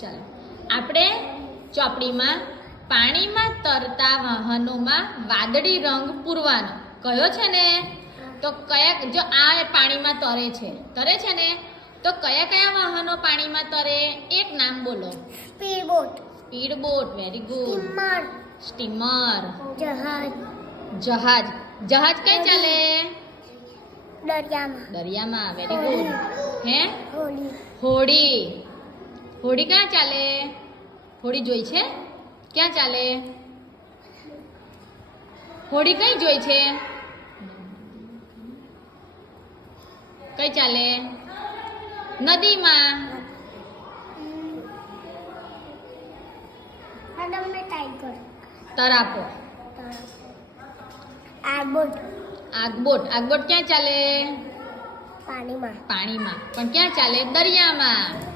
ચાલો આપણે ચોપડીમાં પાણીમાં તરતા વાહનોમાં વાદળી રંગ પૂરવાનો કયો છે ને? તો કયા જો આ પાણીમાં તરે છે ને તો કયા કયા વાહનો પાણીમાં તરે? એક નામ બોલો. Speed boat, very good. Steamer. જહાજ. જહાજ કઈ ચાલે? દરિયામાં, વેરી ગુડ. હે? હોડી. હોડી ક્યાં ચાલે? હોડી જોઈ છે? ક્યાં ચાલે? હોડી કઈ જોઈ છે? કઈ ચાલે? નદીમાં. તરાપો. આગબોટ. આગબોટ ક્યાં ચાલે? પાણીમાં. પણ ક્યાં ચાલે? દરિયામાં.